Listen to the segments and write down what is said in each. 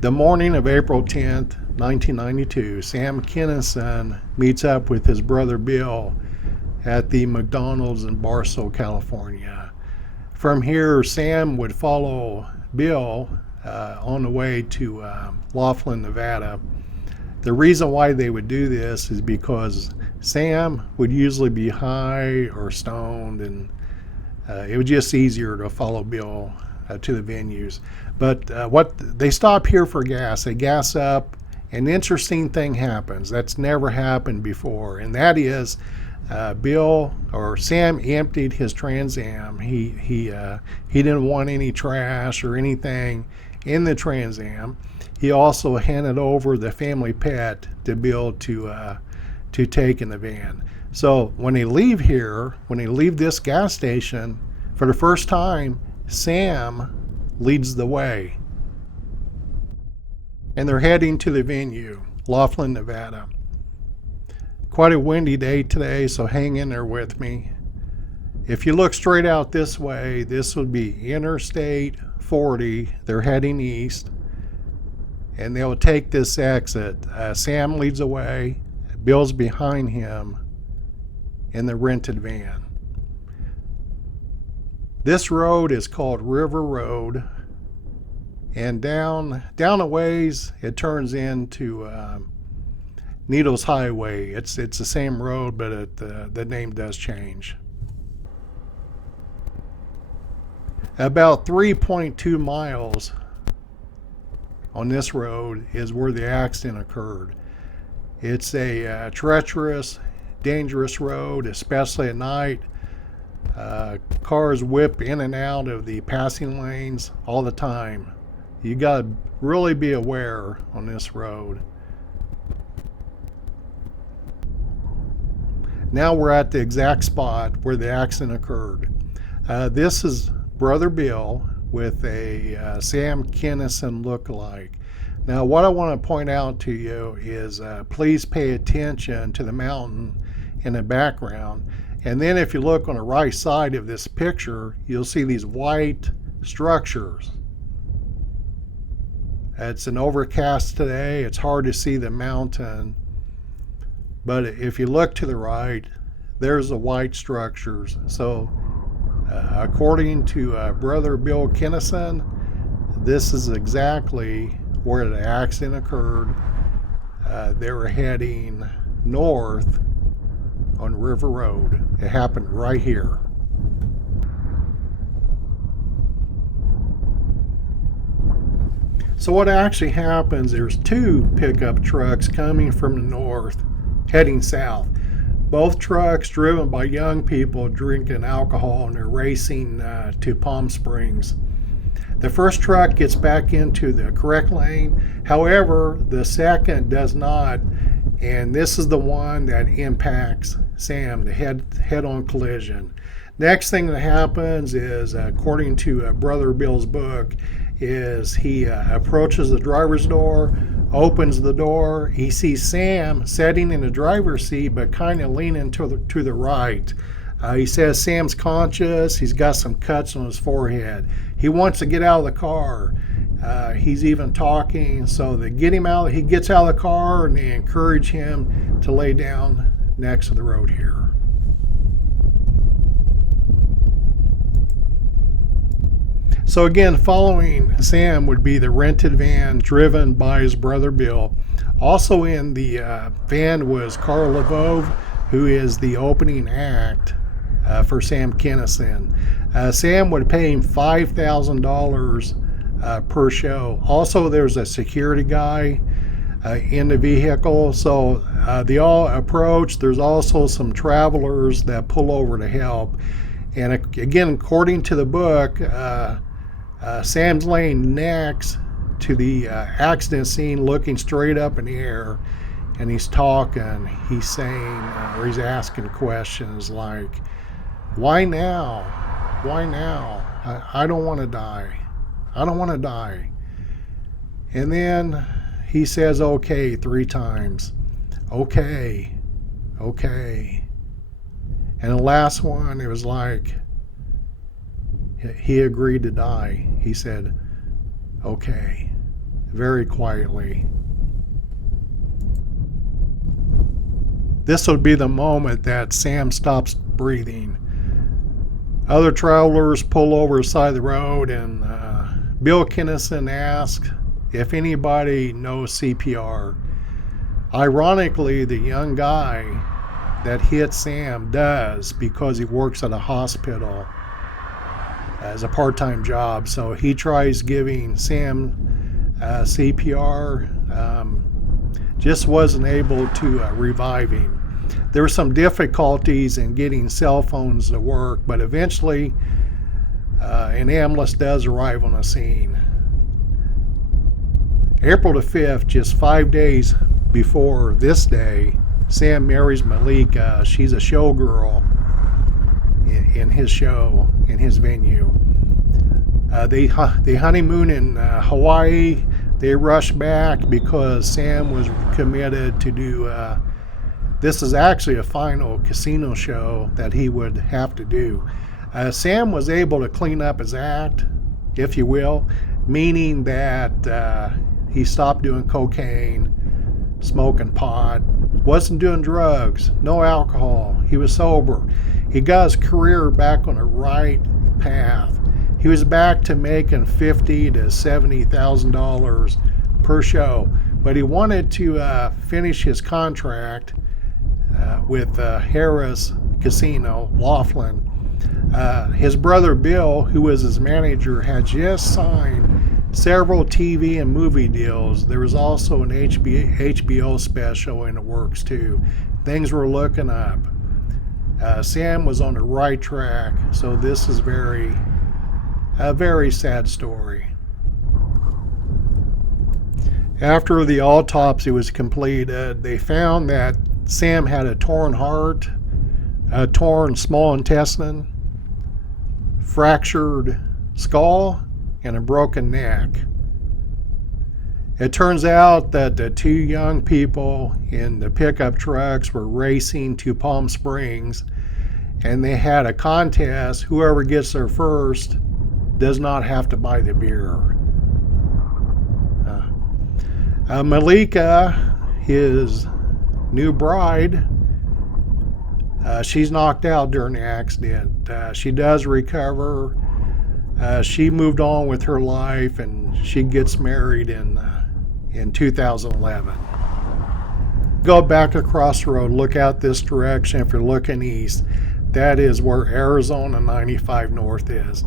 The morning of April 10th, 1992, Sam Kinison meets up with his brother Bill at the McDonald's in Barstow, California. From here, Sam would follow Bill on the way to Laughlin, Nevada. The reason why they would do this is because Sam would usually be high or stoned, and it was just easier to follow Bill to the venues. But what they stop here for gas. They gas up. An interesting thing happens that's never happened before, and that is Bill or Sam emptied his Trans Am. He didn't want any trash or anything in the Trans Am. He also handed over the family pet to Bill to take in the van. So when they leave here, when they leave this gas station, for the first time, Sam leads the way. And they're heading to the venue, Laughlin, Nevada. Quite a windy day today, so hang in there with me. If you look straight out this way, this would be Interstate 40. They're heading east, and they'll take this exit. Sam leads the way. Bill's behind him in the rented van. This road is called River Road, and down a ways it turns into Needles Highway. It's the same road, but the name does change. About 3.2 miles on this road is where the accident occurred. It's a treacherous, dangerous road, especially at night. Cars whip in and out of the passing lanes all the time. You got to really be aware on this road. Now we're at the exact spot where the accident occurred. This is Brother Bill with a Sam Kinison lookalike. Now what I want to point out to you is please pay attention to the mountain in the background. And then if you look on the right side of this picture, you'll see these white structures. It's an overcast today. It's hard to see the mountain. But if you look to the right, there's the white structures. So according to Brother Bill Kinison, this is exactly where the accident occurred. They were heading north on River Road. It happened right here. So what actually happens, there's two pickup trucks coming from the north, heading south. Both trucks driven by young people drinking alcohol, and they're racing to Palm Springs. The first truck gets back into the correct lane. However, the second does not, and this is the one that impacts Sam, the head-on collision. Next thing that happens is, according to Brother Bill's book, is he approaches the driver's door, opens the door. He sees Sam sitting in the driver's seat, but kind of leaning to the right. He says Sam's conscious. He's got some cuts on his forehead. He wants to get out of the car. He's even talking. So they get him out. He gets out of the car, and they encourage him to lay down next to the road here. So again, following Sam would be the rented van driven by his brother Bill. Also in the van was Carl Levove, who is the opening act for Sam Kinison. Sam would pay him $5,000 per show. Also, there's a security guy in the vehicle. So they all approach. There's also some travelers that pull over to help. And again, according to the book, Sam's laying next to the accident scene, looking straight up in the air, and he's talking. He's saying, or he's asking questions like, "Why now? Why now? I don't want to die. I don't want to die." And then he says, "Okay," 3 times. "Okay, okay." And the last one, it was like, he agreed to die. He said, "Okay." very quietly. This would be the moment that Sam stops breathing. Other travelers pull over the side of the road, and Bill Kinison asks if anybody knows CPR. Ironically, the young guy that hit Sam does, because he works at a hospital as a part-time job. So he tries giving Sam CPR, just wasn't able to revive him. There were some difficulties in getting cell phones to work, but eventually an ambulance does arrive on the scene. April the 5th, just 5 days before this day, Sam marries Malika. She's a showgirl in his show, in his venue. They honeymoon in Hawaii. They rush back because Sam was committed to do, this is actually a final casino show that he would have to do. Sam was able to clean up his act, if you will, meaning that he stopped doing cocaine, smoking pot, wasn't doing drugs, no alcohol. He was sober. He got his career back on the right path. He was back to making $50,000 to $70,000 per show, but he wanted to finish his contract with Harris Casino, Laughlin. His brother Bill, who was his manager, had just signed several TV and movie deals. There was also an HBO special in the works too. Things were looking up. Sam was on the right track, so this is a very sad story. After the autopsy was completed, they found that Sam had a torn heart, a torn small intestine, fractured skull, and a broken neck. It turns out that the two young people in the pickup trucks were racing to Palm Springs, and they had a contest. Whoever gets there first does not have to buy the beer. Malika, his new bride, she's knocked out during the accident. She does recover. She moved on with her life, and she gets married in 2011. Go back across the road, look out this direction. If you're looking east, that is where Arizona 95 North is.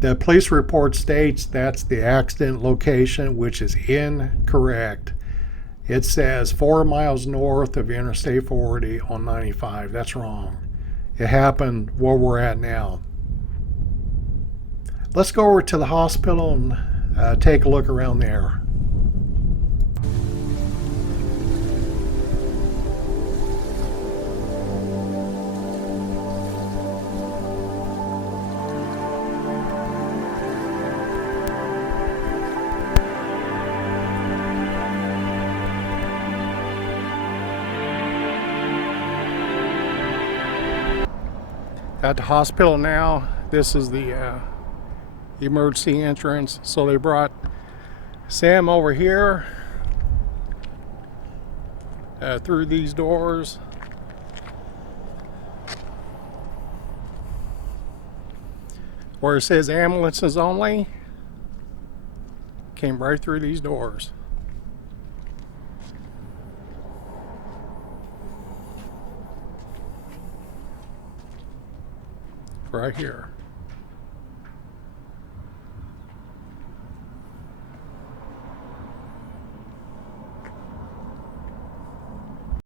The police report states that's the accident location, which is incorrect. It says 4 miles north of Interstate 40 on 95. That's wrong. It happened where we're at now. Let's go over to the hospital and take a look around there. At the hospital now, this is the emergency entrance. So they brought Sam over here through these doors. Where it says ambulances only, came right through these doors. Right here.